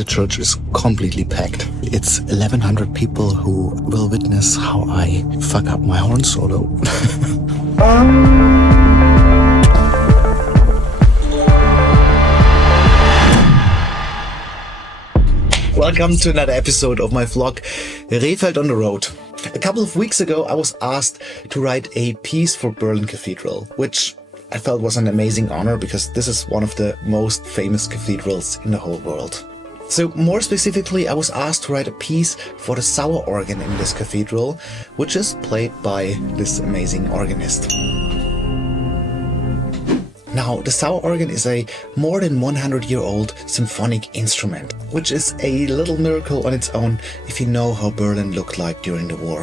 the church is completely packed. It's 1,100 people who will witness how I fuck up my horn solo. Welcome to another episode of my vlog, Rehfeldt on the road. A couple of weeks ago I was asked to write a piece for Berlin Cathedral, which I felt was an amazing honor because this is one of the most famous cathedrals in the whole world. So more specifically, I was asked to write a piece for the sour organ in this cathedral, which is played by this amazing organist. Now, the sour organ is a more than 100-year-old symphonic instrument, which is a little miracle on its own if you know how Berlin looked like during the war.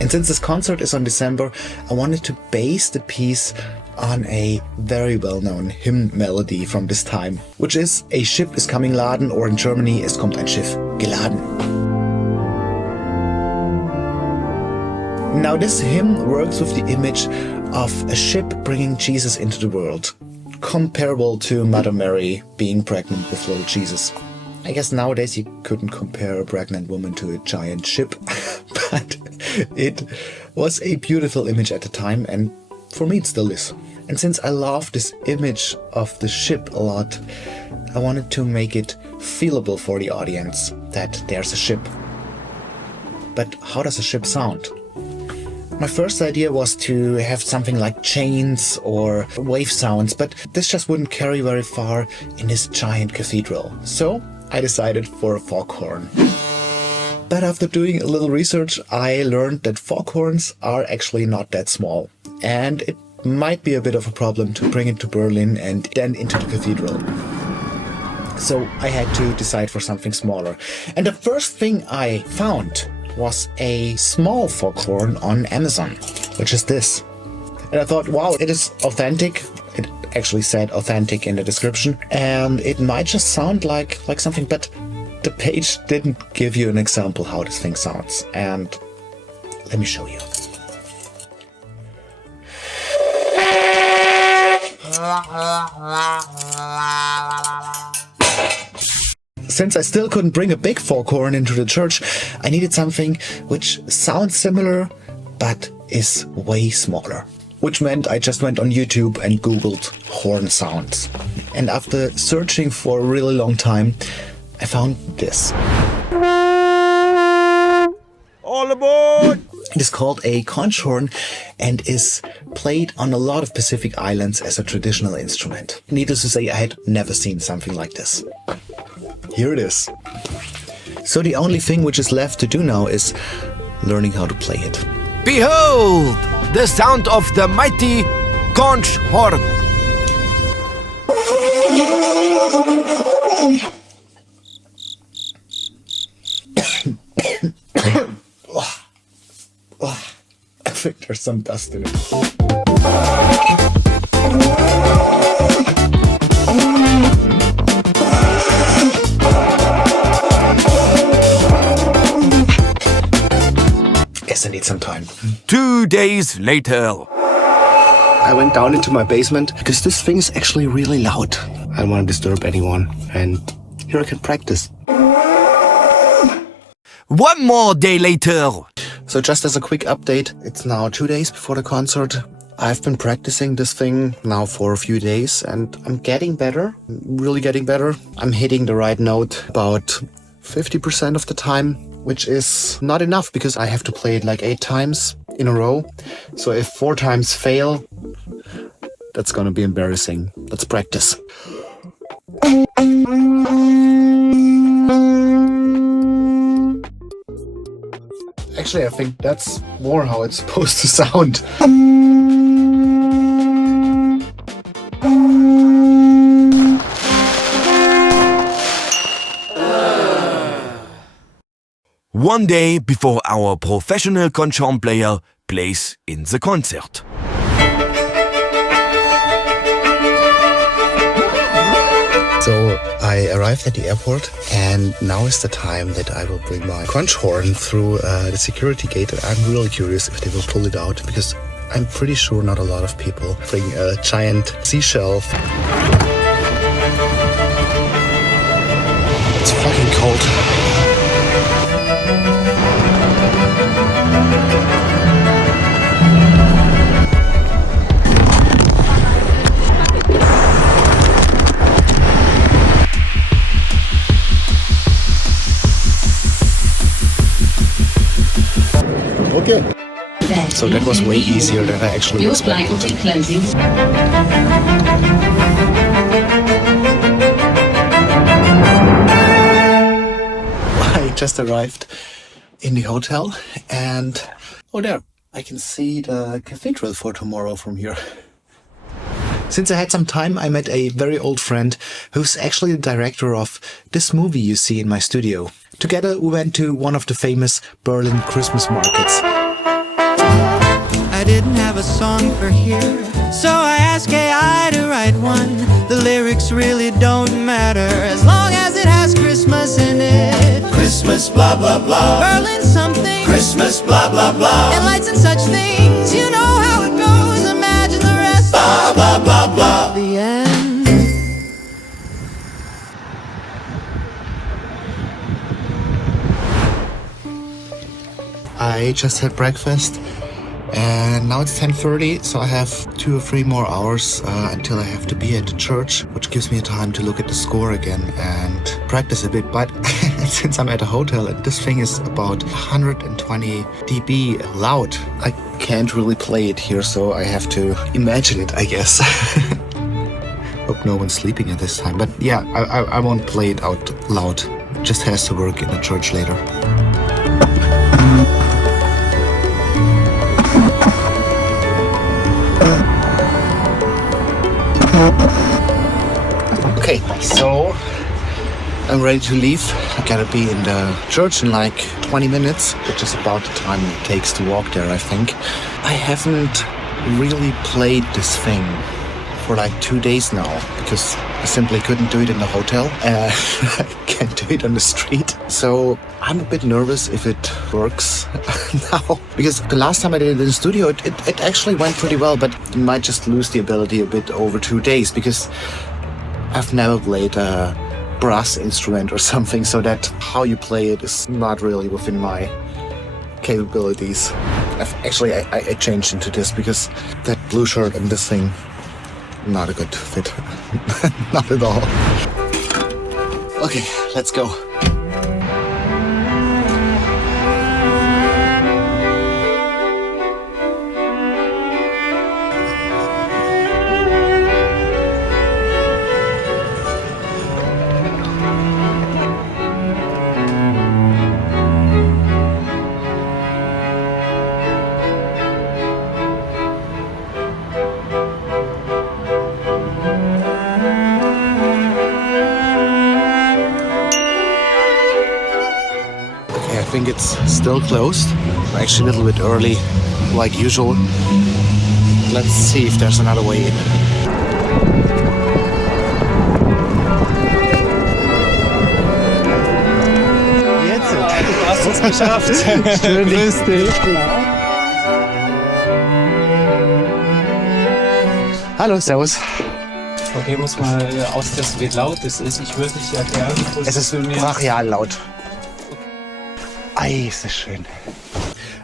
And since this concert is on December, I wanted to base the piece on a very well-known hymn melody from this time, which is "A ship is coming laden," or in Germany, "Es kommt ein Schiff geladen." Now this hymn works with the image of a ship bringing Jesus into the world, comparable to Mother Mary being pregnant with little Jesus. I guess nowadays you couldn't compare a pregnant woman to a giant ship, but it was a beautiful image at the time, and for me it still is. And since I love this image of the ship a lot, I wanted to make it feelable for the audience that there's a ship. But how does a ship sound? My first idea was to have something like chains or wave sounds, but this just wouldn't carry very far in this giant cathedral. So I decided for a foghorn. But after doing a little research, I learned that foghorns are actually not that small, and it might be a bit of a problem to bring it to Berlin and then into the cathedral. So I had to decide for something smaller. And the first thing I found was a small foghorn on Amazon, which is this. And I thought, wow, it is authentic. It actually said authentic in the description, and it might just sound like something, but the page didn't give you an example how this thing sounds. And let me show you. Since I still couldn't bring a big foghorn into the church, I needed something which sounds similar but is way smaller. Which meant I just went on YouTube and googled horn sounds. And after searching for a really long time, I found this. All aboard! It is called a conch horn and is played on a lot of Pacific islands as a traditional instrument. Needless to say, I had never seen something like this. Here it is. So the only thing which is left to do now is learning how to play it. Behold, the sound of the mighty conch horn. I think there's some dust in it. Guess I need some time. 2 days later. I went down into my basement because this thing is actually really loud. I don't want to disturb anyone, and here I can practice. 1 more day later. So just as a quick update, it's now 2 days before the concert. I've been practicing this thing now for a few days and I'm getting better, really getting better. I'm hitting the right note about 50% of the time, which is not enough because I have to play it like 8 times in a row. So if 4 times fail, that's gonna be embarrassing. Let's practice. Actually, I think that's more how it's supposed to sound. One day before our professional conch horn player plays in the concert. So I arrived at the airport and now is the time that I will bring my conch horn through the security gate, and I'm really curious if they will pull it out because I'm pretty sure not a lot of people bring a giant seashell. cold. Okay. So that was way easier than I actually expected. I just arrived in the hotel and there, I can see the cathedral for tomorrow from here. Since I had some time, I met a very old friend who's actually the director of this movie you see in my studio. Together we went to one of the famous Berlin Christmas markets. I didn't have a song for here, so I asked AI to write one. The lyrics really don't matter as long as it has Christmas in it. Christmas blah blah blah, Berlin something, Christmas blah blah blah, and lights and such things, you know how it goes, imagine the rest. Blah blah blah blah, the end. I just had breakfast and now it's 10:30, so I have 2 or 3 more hours until I have to be at the church, which gives me time to look at the score again and practice a bit. But since I'm at a hotel and this thing is about 120 dB loud, I can't really play it here, so I have to imagine it, I guess. Hope no one's sleeping at this time, but yeah, I won't play it out loud. It just has to work in the church later. Okay, so I'm ready to leave. I gotta be in the church in like 20 minutes, which is about the time it takes to walk there, I think. I haven't really played this thing for like 2 days now because I simply couldn't do it in the hotel. I can't do it on the street. So I'm a bit nervous if it works now, because the last time I did it in the studio, it actually went pretty well, but you might just lose the ability a bit over 2 days because I've never played a brass instrument or something, so that how you play it is not really within my capabilities. I changed into this because that blue shirt and this thing, not a good fit. Not at all. Okay, let's go. I think it's still closed. Actually a little bit early, like usual. Let's see if there's another way in. Jetzt! Du hast es geschafft! Schön, grüß dich! Hallo, servus! Okay, muss mal austesten, wie laut es ist. Ich würde dich ja gerne positionieren. Es ist brachial laut. Ei, ist das schön.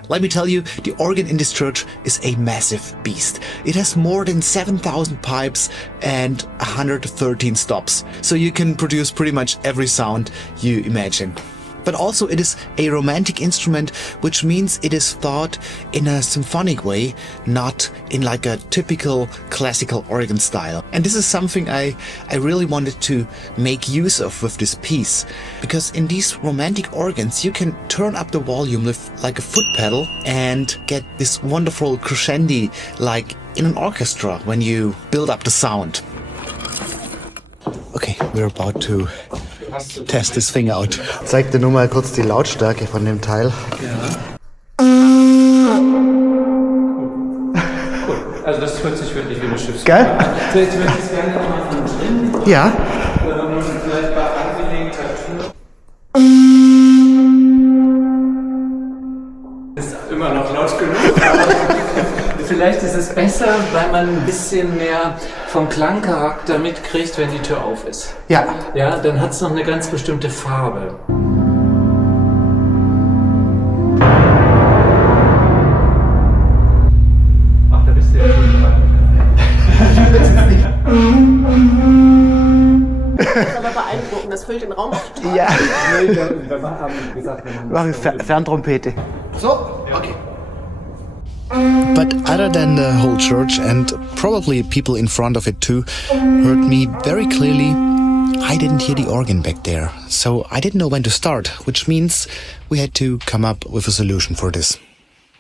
Let me tell you, the organ in this church is a massive beast. It has more than 7,000 pipes and 113 stops. So you can produce pretty much every sound you imagine. But also it is a romantic instrument, which means it is thought in a symphonic way, not in like a typical classical organ style. And this is something I really wanted to make use of with this piece, because in these romantic organs you can turn up the volume with like a foot pedal and get this wonderful crescendi like in an orchestra when you build up the sound. Okay, we're about to test this thing out. Zeig dir nur mal kurz die Lautstärke von dem Teil. Ja. Cool. Also das hört sich wirklich wie eine Schiffsfahrt. Geil? So, jetzt würde ich gerne nochmal von drin. Ja. Vielleicht bei angelegter Tür. Ist immer noch laut genug, aber vielleicht ist es besser, weil man ein bisschen mehr vom Klangcharakter mitkriegt, wenn die Tür auf ist. Ja. Ja, dann hat es noch eine ganz bestimmte Farbe. beeindruckend, das füllt den Raum auch total. Ja, Wir haben gesagt, wenn man Ferntrompete. So, okay. But other than the whole church and probably people in front of it too heard me very clearly, I didn't hear the organ back there. So I didn't know when to start, which means we had to come up with a solution for this.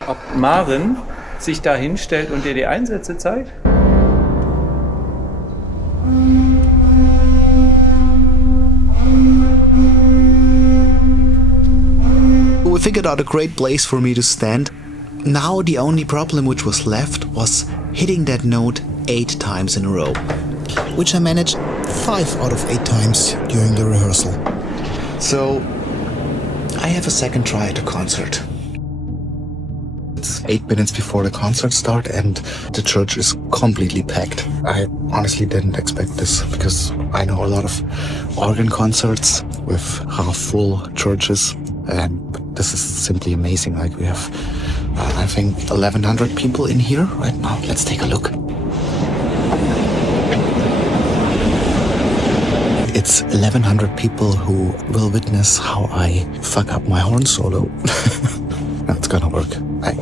Ob Maren sich da hinstellt und dir die Einsätze zeigt? We figured out a great place for me to stand. Now the only problem which was left was hitting that note 8 times in a row, which I managed 5 out of 8 times during the rehearsal. So I have a second try at the concert. It's 8 minutes before the concert start and the church is completely packed. I honestly didn't expect this because I know a lot of organ concerts with half-full churches, and this is simply amazing. Like we have, I think, 1,100 people in here right now. Let's take a look. It's 1,100 people who will witness how I fuck up my horn solo. No, it's gonna work.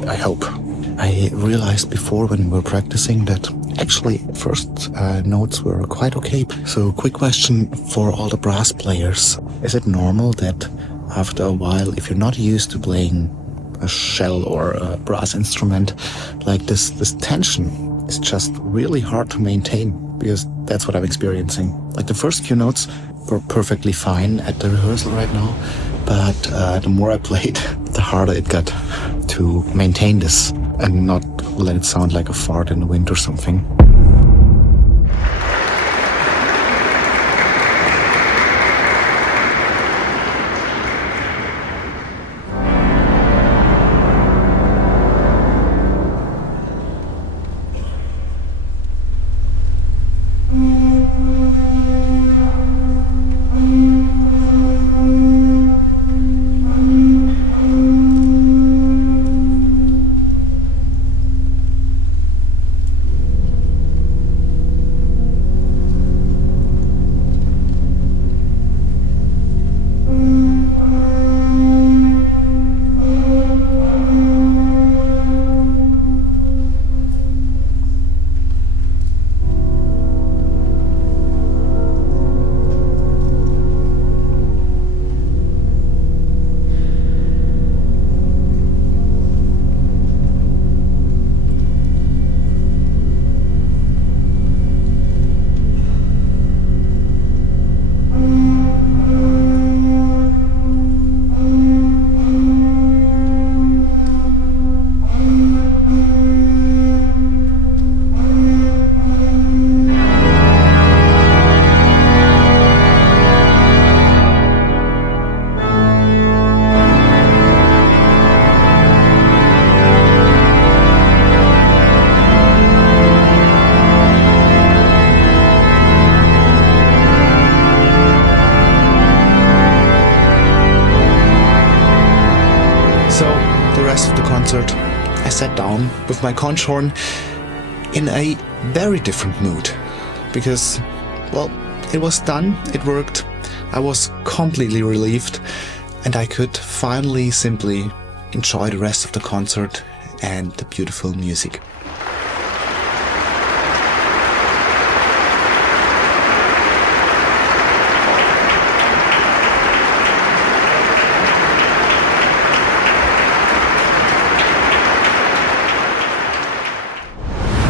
I hope. I realized before when we were practicing that actually first notes were quite okay. So quick question for all the brass players. Is it normal that after a while, if you're not used to playing a shell or a brass instrument like this tension is just really hard to maintain? Because that's what I'm experiencing. Like the first few notes were perfectly fine at the rehearsal right now, but the more I played, the harder it got to maintain this and not let it sound like a fart in the wind or something. I sat down with my conch horn in a very different mood because, well, it was done, it worked, I was completely relieved, and I could finally simply enjoy the rest of the concert and the beautiful music.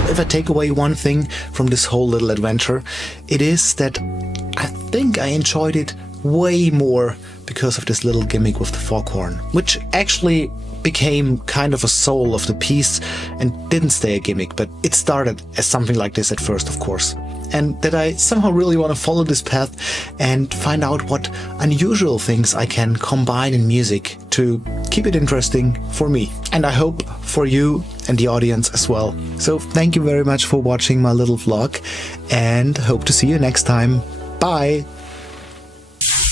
If I take away one thing from this whole little adventure, it is that I think I enjoyed it way more because of this little gimmick with the foghorn, which actually became kind of a soul of the piece and didn't stay a gimmick, but it started as something like this at first, of course. And that I somehow really want to follow this path and find out what unusual things I can combine in music to keep it interesting for me. And I hope for you and the audience as well. So thank you very much for watching my little vlog and hope to see you next time. Bye!